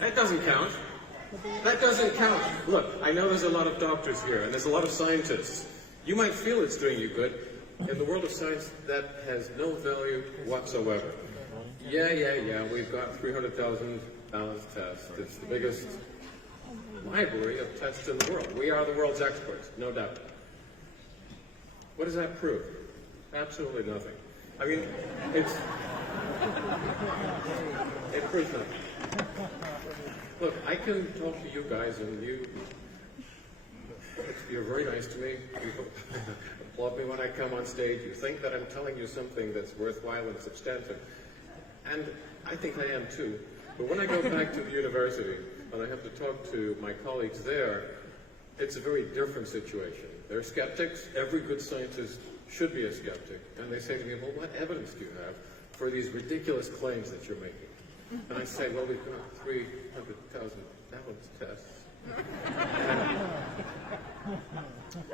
That doesn't count. That doesn't count. Look, I know there's a lot of doctors here, and there's a lot of scientists. You might feel it's doing you good. In the world of science, that has no value whatsoever. Yeah, we've got 300,000 balanced tests. It's the biggest library of tests in the world. We are the world's experts, no doubt. What does that prove? Absolutely nothing. I mean, it proves nothing. Look, I can talk to you guys, and you're very nice to me. You applaud me when I come on stage. You think that I'm telling you something that's worthwhile and substantive. And I think I am too. But when I go back to the university, and I have to talk to my colleagues there, it's a very different situation. They're skeptics. Every good scientist should be a skeptic. And they say to me, well, what evidence do you have for these ridiculous claims that you're making? And I say, well, we've got 300,000 balance tests.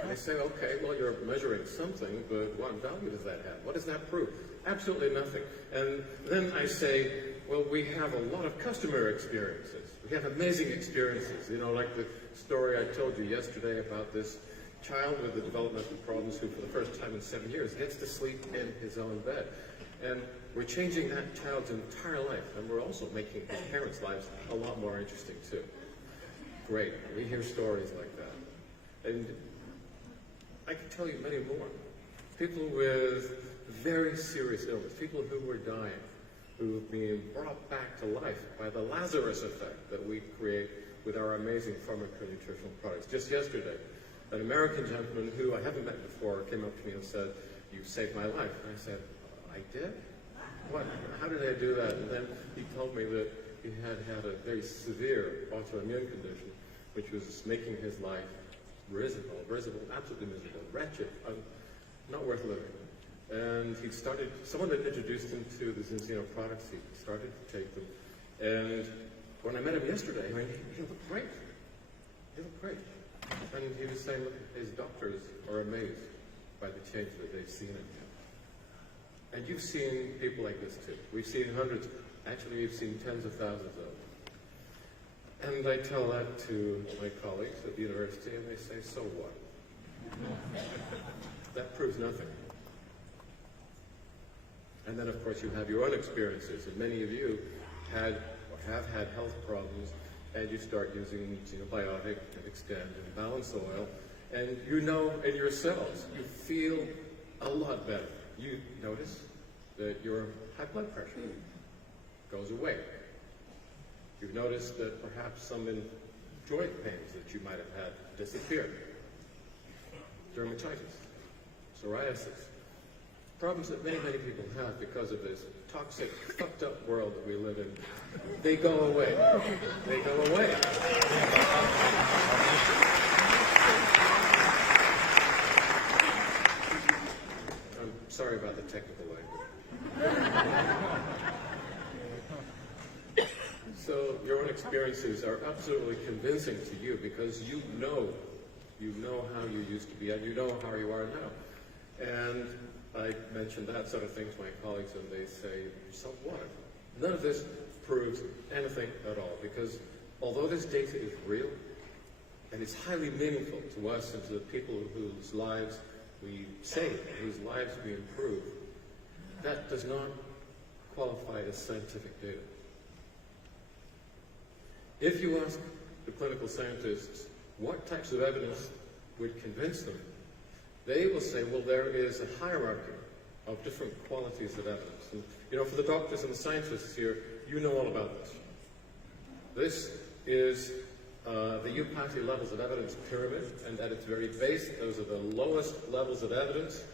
And they say, okay, well, you're measuring something, but what value does that have? What does that prove? Absolutely nothing. And then I say, well, we have a lot of customer experiences. We have amazing experiences. You know, like the story I told you yesterday about this child with the developmental problems who, for the first time in 7 years, gets to sleep in his own bed. And we're changing that child's entire life, and we're also making his parents' lives a lot more interesting, too. Great. We hear stories like that. And I can tell you many more. People with very serious illness, people who were dying, who've been brought back to life by the Lazarus effect that we create with our amazing pharmaconutritional products. Just yesterday, an American gentleman who I haven't met before came up to me and said, "You saved my life." And I said, "I did? What? How did I do that?" And then he told me that he had had a very severe autoimmune condition, which was making his life miserable, absolutely miserable, wretched, not worth living. And he started, someone had introduced him to the ZINZINO products. He started to take them. And when I met him yesterday, I mean, he looked great. He looked great. And he was saying, look, his doctors are amazed by the change that they've seen in him. And you've seen people like this too. We've seen hundreds, actually we've seen tens of thousands of them. And I tell that to my colleagues at the university, and they say, so what? That proves nothing. And then, of course, you have your own experiences, and many of you had or have had health problems, and you start using xenobiotic and extend and balance oil, and you know in yourselves, you feel a lot better. You notice that your high blood pressure goes away. You've noticed that perhaps some joint pains that you might have had disappear. Dermatitis, psoriasis, problems that many, many people have because of this toxic, fucked up world that we live in. They go away. They go away. I'm sorry about the technical language. So your own experiences are absolutely convincing to you because you know how you used to be and you know how you are now. And I mentioned that sort of thing to my colleagues and they say, so what? None of this proves anything at all because although this data is real and it's highly meaningful to us and to the people whose lives we save, whose lives we improve, that does not qualify as scientific data. If you ask the clinical scientists what types of evidence would convince them, they will say, well, there is a hierarchy of different qualities of evidence. And, you know, for the doctors and the scientists here, you know all about this. This is the 𝘀𝘀 levels of evidence pyramid, and at its very base, those are the lowest levels of evidence.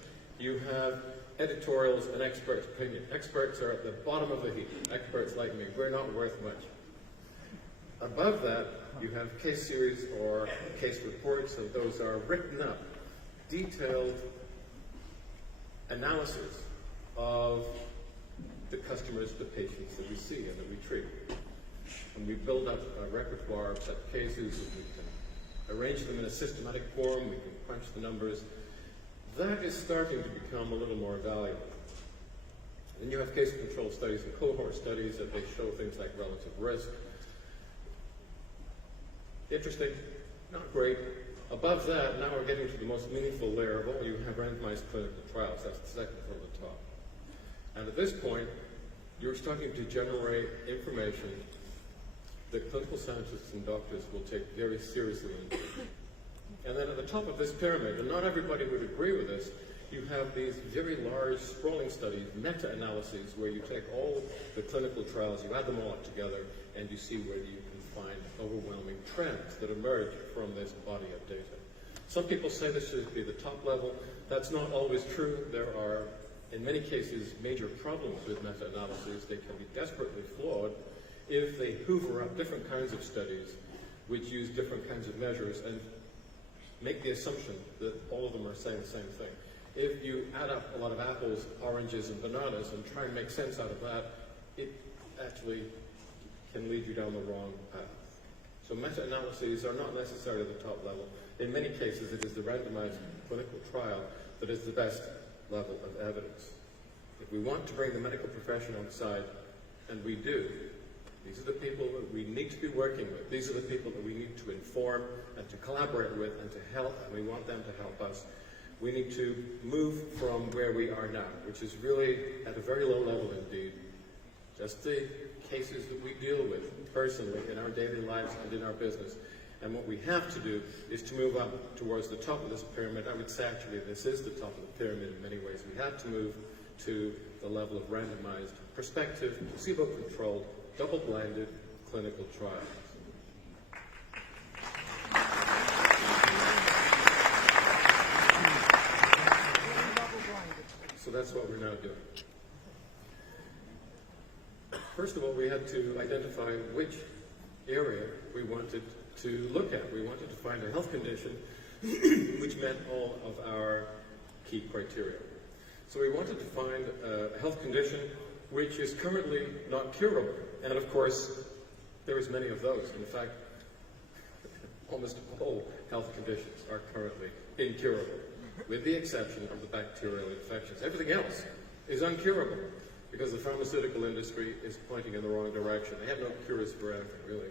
You have editorials and experts' opinion. Experts are at the bottom of the heap. Experts like me, we're not worth much. Above that, you have case series or case reports, and those are written up, detailed analysis of the customers, the patients that we see and that we treat. And we build up a repertoire of such cases, and we can arrange them in a systematic form, we can crunch the numbers. That is starting to become a little more valuable. Then you have case control studies and cohort studies that they show things like relative risk. Interesting, not great. Above that, now we're getting to the most meaningful layer of all. You have randomized clinical trials. That's the second from the top. And at this point, you're starting to generate information that clinical scientists and doctors will take very seriously. And then at the top of this pyramid, and not everybody would agree with this, you have these very large, sprawling studies, meta-analyses, where you take all the clinical trials, you add them all up together, and you see where you can find overwhelming trends that emerge from this body of data. Some people say this should be the top level. That's not always true. There are, in many cases, major problems with meta-analyses. They can be desperately flawed if they hoover up different kinds of studies which use different kinds of measures and make the assumption that all of them are saying the same thing. If you add up a lot of apples, oranges, and bananas and try and make sense out of that, it actually can lead you down the wrong path. So meta-analyses are not necessarily the top level. In many cases, it is the randomized clinical trial that is the best level of evidence. If we want to bring the medical profession on side, and we do, these are the people that we need to be working with. These are the people that we need to inform and to collaborate with and to help, and we want them to help us. We need to move from where we are now, which is really at a very low level indeed. Just the cases that we deal with personally in our daily lives and in our business. And what we have to do is to move up towards the top of this pyramid. I would say actually this is the top of the pyramid in many ways. We have to move to the level of randomized, prospective, placebo-controlled, double-blinded clinical trials. So that's what we're now doing. First of all, we had to identify which area we wanted to look at. We wanted to find a health condition which met all of our key criteria. So we wanted to find a health condition which is currently not curable. And of course, there is many of those. In fact, almost all health conditions are currently incurable, with the exception of the bacterial infections. Everything else is uncurable because the pharmaceutical industry is pointing in the wrong direction. They have no cures for anything, really.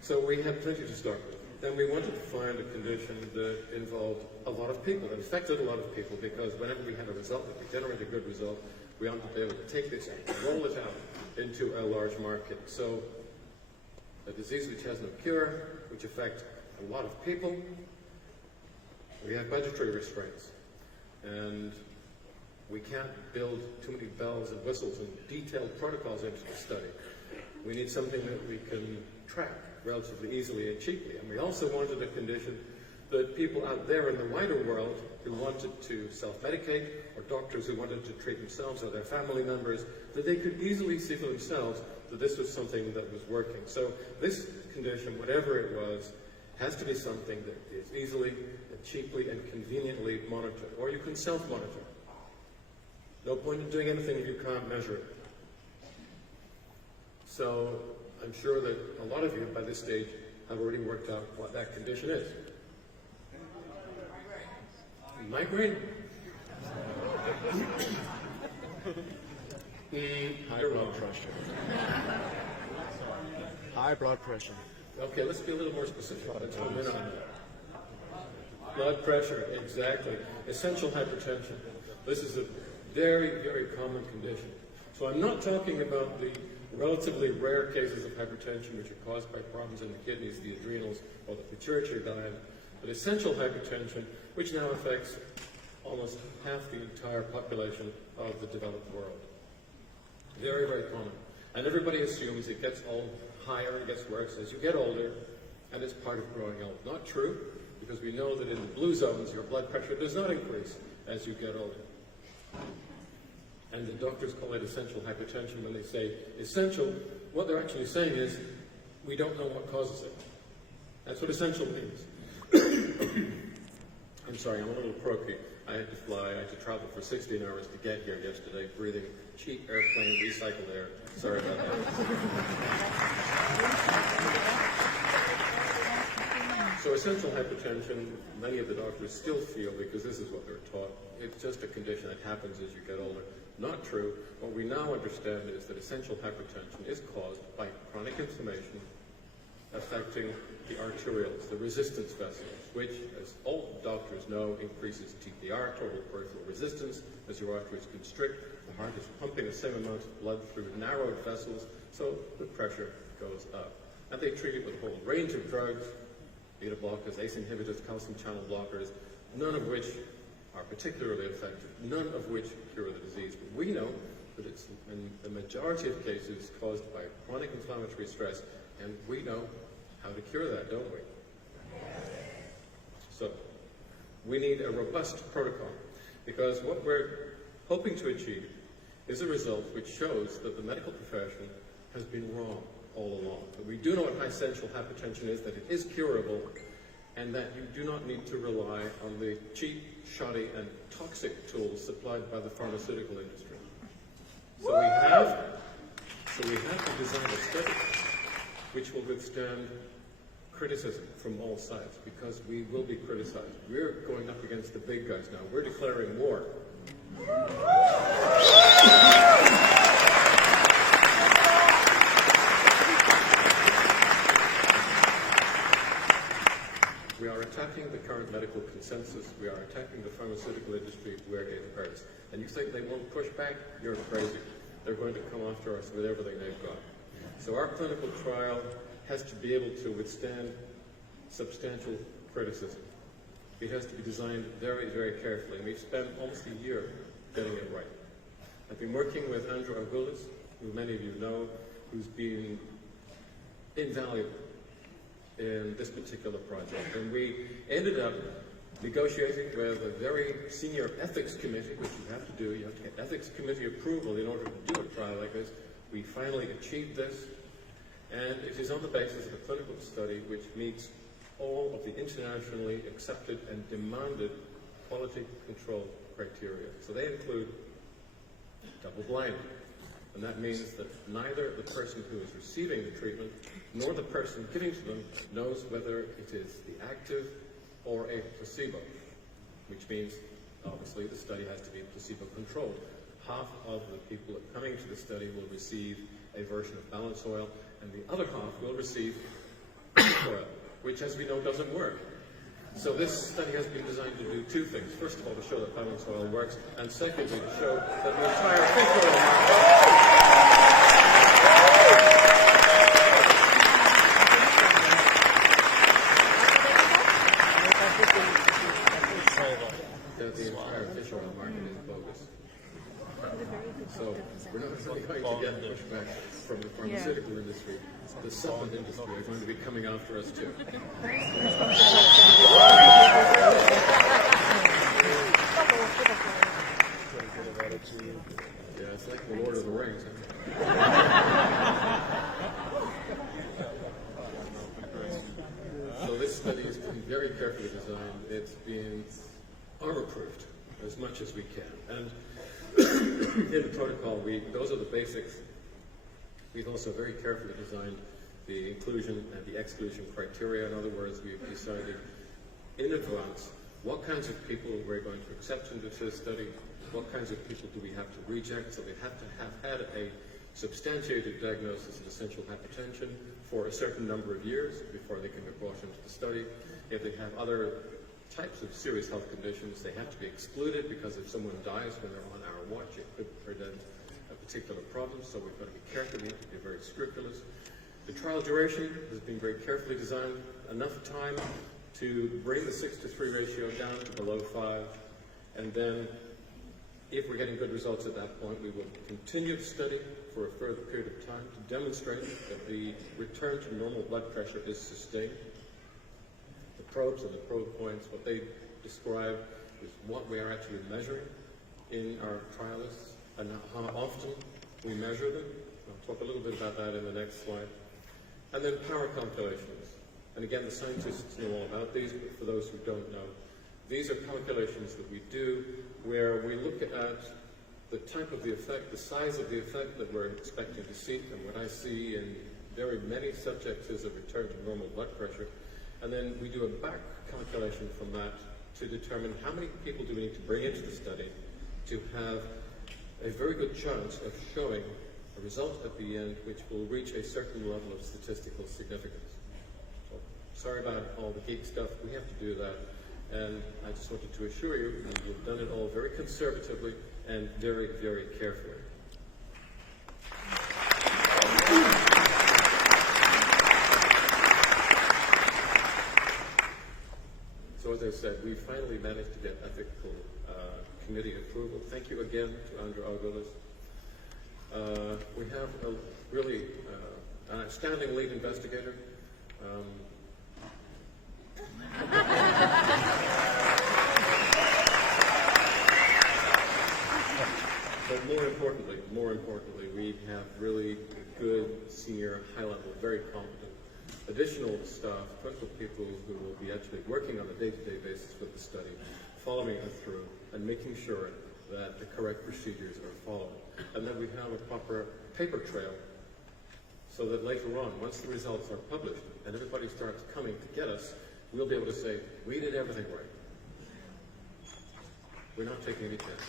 So we had plenty to start with. Then we wanted to find a condition that involved a lot of people, infected a lot of people, because whenever we had a result, if we generate a good result, we wanted to be able to take this and roll it out into a large market. So a disease which has no cure, which affects a lot of people, we have budgetary restraints. And we can't build too many bells and whistles and detailed protocols into the study. We need something that we can track relatively easily and cheaply. And we also wanted a condition that people out there in the wider world who wanted to self-medicate, or doctors who wanted to treat themselves or their family members, that they could easily see for themselves that this was something that was working. So this condition, whatever it was, has to be something that is easily and cheaply and conveniently monitored, or you can self-monitor. No point in doing anything if you can't measure it. So I'm sure that a lot of you by this stage have already worked out what that condition is. Migraine? High blood pressure. High blood pressure. Okay, let's be a little more specific. Let's home in on that. Blood pressure, exactly. Essential hypertension. This is a very, very common condition. So I'm not talking about the relatively rare cases of hypertension which are caused by problems in the kidneys, the adrenals, or the pituitary gland, but essential hypertension, which now affects almost half the entire population of the developed world. Very, very common. And everybody assumes it gets all higher, it gets worse as you get older, and it's part of growing old. Not true, because we know that in the blue zones, your blood pressure does not increase as you get older. And the doctors call it essential hypertension. When they say essential, what they're actually saying is, we don't know what causes it. That's what essential means. I'm sorry, I'm a little croaky. I had to fly, I had to travel for 16 hours to get here yesterday, breathing cheap airplane recycled air. Sorry about that. So essential hypertension, many of the doctors still feel, because this is what they're taught, it's just a condition that happens as you get older. Not true. What we now understand is that essential hypertension is caused by chronic inflammation affecting the arterioles, the resistance vessels, which, as all doctors know, increases TPR, total peripheral resistance. As your arteries constrict, the heart is pumping the same amount of blood through narrowed vessels, so the pressure goes up. And they treat it with a whole range of drugs, beta blockers, ACE inhibitors, calcium channel blockers, none of which are particularly effective, none of which cure the disease. But we know that it's in the majority of cases caused by chronic inflammatory stress, and we know how to cure that, don't we? So, we need a robust protocol, because what we're hoping to achieve is a result which shows that the medical profession has been wrong all along. That we do know what high central hypertension is, that it is curable, and that you do not need to rely on the cheap, shoddy, and toxic tools supplied by the pharmaceutical industry. So we have to design a study which will withstand criticism from all sides, because we will be criticized. We're going up against the big guys now. We're declaring war. We are attacking the current medical consensus. We are attacking the pharmaceutical industry where it hurts. And you think they won't push back? You're crazy. They're going to come after us with everything they've got. So our clinical trial has to be able to withstand substantial criticism. It has to be designed very, very carefully. And we've spent almost a year getting it right. I've been working with 𝙀𝘿𝙐𝙾𝙼𝙀𝙀, who many of you know, who's been invaluable in this particular project. And we ended up negotiating with a very senior ethics committee, which you have to do. You have to get ethics committee approval in order to do a trial like this. We finally achieved this, and it is on the basis of a clinical study which meets all of the internationally accepted and demanded quality control criteria. So they include double-blind, and that means that neither the person who is receiving the treatment nor the person giving to them knows whether it is the active or a placebo, which means, obviously, the study has to be placebo-controlled. Half of the people coming to the study will receive a version of balance oil, and the other half will receive oil, which, as we know, doesn't work. So this study has been designed to do two things. First of all, to show that balance oil works, and secondly, to show that the entire fish oil market is bogus. So we're not really going to get pushback from the pharmaceutical industry. The supplement industry are going to be coming after us too. Yeah, it's like the Lord of the Rings. So this study has been very carefully designed. It's been armor-proofed as much as we can. And in the protocol, those are the basics. We've also very carefully designed the inclusion and the exclusion criteria. In other words, we've decided in advance what kinds of people we're going to accept into the study, what kinds of people do we have to reject. So they have to have had a substantiated diagnosis of essential hypertension for a certain number of years before they can be brought into the study. If they have other types of serious health conditions, they have to be excluded, because if someone dies when they're on our watch, it could present a particular problem. So we've got to be careful, we have to be very scrupulous. The trial duration has been very carefully designed, enough time to bring the 6-to-3 ratio down to below 5, and then if we're getting good results at that point, we will continue the study for a further period of time to demonstrate that the return to normal blood pressure is sustained. The probes and the probe points, what they describe is what we are actually measuring in our trialists and how often we measure them. I'll talk a little bit about that in the next slide. And then power calculations. And again, the scientists know all about these, but for those who don't know, these are calculations that we do where we look at the type of the effect, the size of the effect that we're expecting to see. And what I see in very many subjects is a return to normal blood pressure. And then we do a back calculation from that to determine how many people do we need to bring into the study to have a very good chance of showing a result at the end which will reach a certain level of statistical significance. Sorry about all the geek stuff. We have to do that. And I just wanted to assure you that you've done it all very conservatively and very, very carefully. So as I said, we finally managed to get ethical committee approval. Thank you again to Andrew Ardoulis. We have a really an outstanding lead investigator. But more importantly, we have really good, senior, high-level, very competent additional staff, clinical people who will be actually working on a day-to-day basis with the study, following it through and making sure that the correct procedures are followed. And then we have a proper paper trail so that later on, once the results are published and everybody starts coming to get us, we'll be able to say, we did everything right. We're not taking any chances.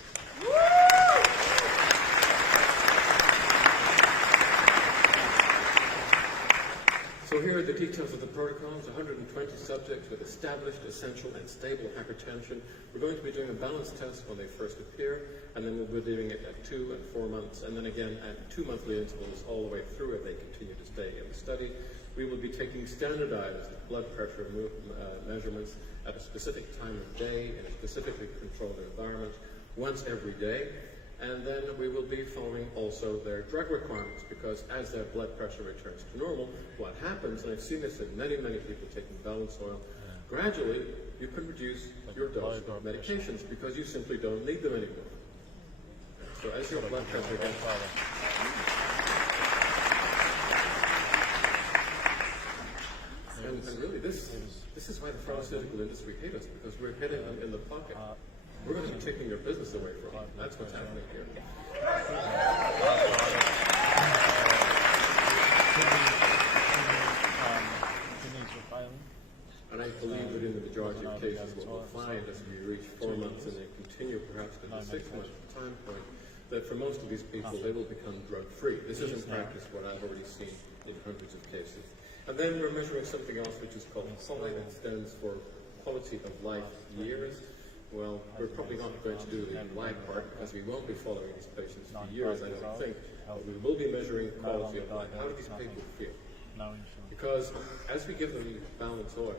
So here are the details of the protocols. 120 subjects with established, essential, and stable hypertension. We're going to be doing a balance test when they first appear, and then we'll be doing it at 2 and 4 months, and then again at 2 monthly intervals all the way through if they continue to stay in the study. We will be taking standardized blood pressure measurements at a specific time of day in a specifically controlled environment once every day. And then we will be following also their drug requirements, because as their blood pressure returns to normal, what happens, and I've seen this in many, many people taking balance oil, gradually you can reduce your dose of medications because you simply don't need them anymore. So as your blood pressure gets and really this is why the pharmaceutical industry hate us, because we're hitting them in the pocket. We're going to be taking your business away from you. That's what's happening here. And I believe that in the majority of cases what we'll find as we reach 4 months and then continue perhaps to the 6-month time point, that for most of these people they will become drug-free. This is in practice what I've already seen in hundreds of cases. And then we're measuring something else which is called 𝘍𝑗𝘍𝑗𝘍. It stands for quality of life years. Well, we're probably not going to do the life part because we won't be following these patients for years, I don't think. But we will be measuring quality of life. How do these people feel? Because as we give them balance oil,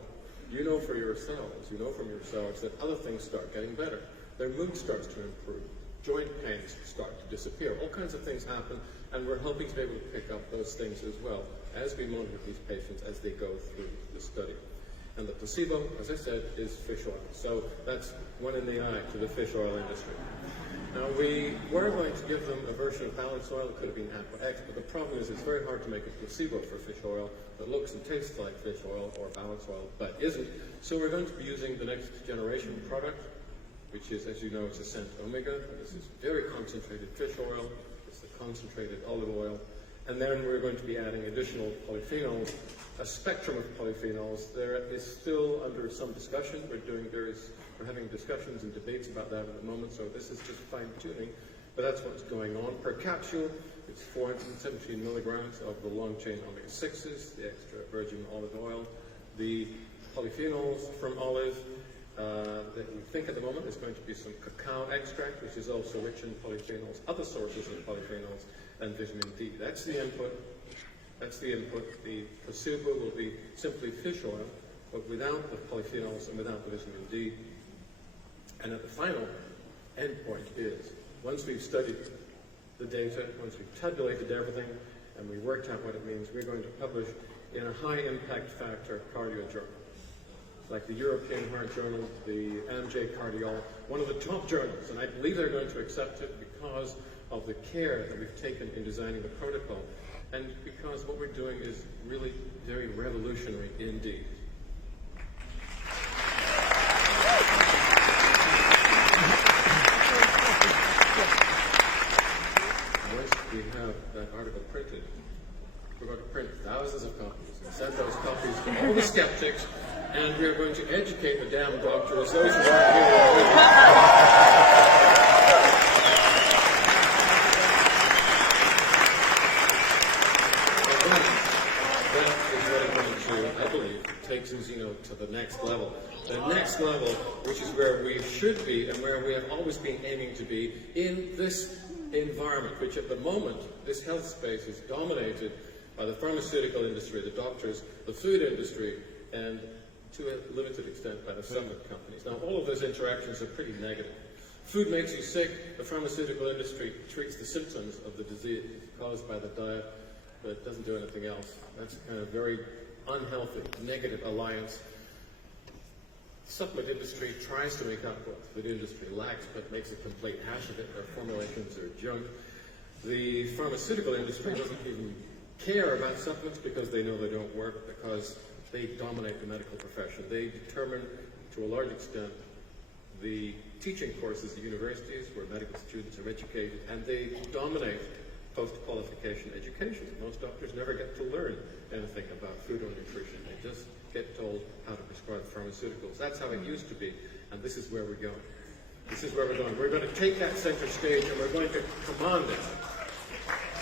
you know from yourselves that other things start getting better. Their mood starts to improve. Joint pains start to disappear. All kinds of things happen, and we're hoping to be able to pick up those things as well as we monitor these patients as they go through the study. And the placebo, as I said, is fish oil. So that's one in the eye to the fish oil industry. Now, we were going to give them a version of balance oil. It could have been Aqua-X, but the problem is it's very hard to make a placebo for fish oil that looks and tastes like fish oil or balance oil, but isn't. So we're going to be using the next generation product, which is, as you know, it's Ascent Omega. This is very concentrated fish oil. It's the concentrated olive oil. And then we're going to be adding additional polyphenols, a spectrum of polyphenols. There is still under some discussion. We're having discussions and debates about that at the moment, so this is just fine-tuning. But that's what's going on. Per capsule, it's 417 milligrams of the long-chain omega-6s, the extra virgin olive oil, the polyphenols from olive. That we think at the moment is going to be some cacao extract, which is also rich in polyphenols, other sources of polyphenols, and vitamin D. That's the input. The placebo will be simply fish oil, but without the polyphenols and without the vitamin D. And at the final endpoint is, once we've studied the data, once we've tabulated everything, and we worked out what it means, we're going to publish in a high impact factor cardio journal, like the European Heart Journal, the 𝘾𝙀𝘎𝑃₰, one of the top journals, and I believe they're going to accept it because of the care that we've taken in designing the protocol, and because what we're doing is really very revolutionary indeed. Once we have that article printed, we're going to print thousands of copies and send those copies to all the skeptics, and we're going to educate the damn doctors, those who aren't here. That is really going to, I believe, take ZINZINO to the next level. The next level, which is where we should be and where we have always been aiming to be in this environment, which at the moment, this health space is dominated by the pharmaceutical industry, the doctors, the food industry, and to a limited extent by the supplement companies. Now, all of those interactions are pretty negative. Food makes you sick. The pharmaceutical industry treats the symptoms of the disease caused by the diet, but it doesn't do anything else. That's a kind of very unhealthy, negative alliance. The supplement industry tries to make up what the food industry lacks, but makes a complete hash of it. Their formulations are junk. The pharmaceutical industry doesn't even care about supplements because they know they don't work, because they dominate the medical profession. They determine, to a large extent, the teaching courses at universities where medical students are educated, and they dominate post-qualification education. Most doctors never get to learn anything about food or nutrition. They just get told how to prescribe pharmaceuticals. That's how it used to be, and this is where we're going. This is where we're going. We're going to take that center stage and we're going to command it.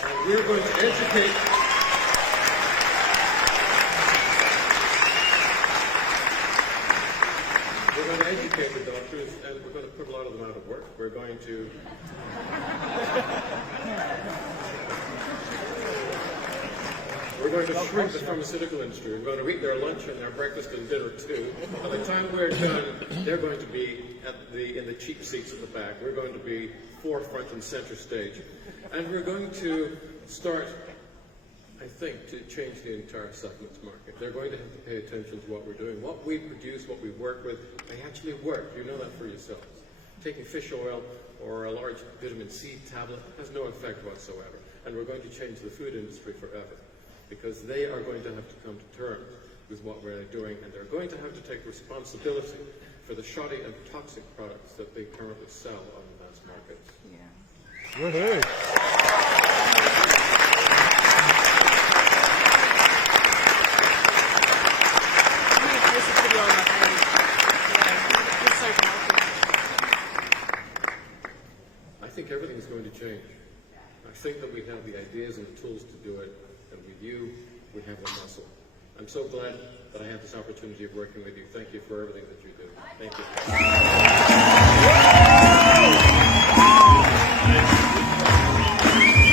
And we're going to educate. We're going to educate the doctors, and we're going to put a lot of them out of work. We're going to shrink the pharmaceutical industry. We're going to eat their lunch and their breakfast and dinner too. By the time we're done, they're going to be in the cheap seats at the back. We're going to be forefront and center stage. And we're going to start, I think, to change the entire supplements market. They're going to have to pay attention to what we're doing. What we produce, what we work with, they actually work. You know that for yourselves. Taking fish oil or a large vitamin C tablet has no effect whatsoever. And we're going to change the food industry forever, because they are going to have to come to terms with what we're doing, and they're going to have to take responsibility for the shoddy and toxic products that they currently sell on the mass markets. Yeah. Woohoo! I think everything's going to change. I think that we have the ideas and the tools to do it, and with you, we have the muscle. I'm so glad that I had this opportunity of working with you. Thank you for everything that you do. Thank you.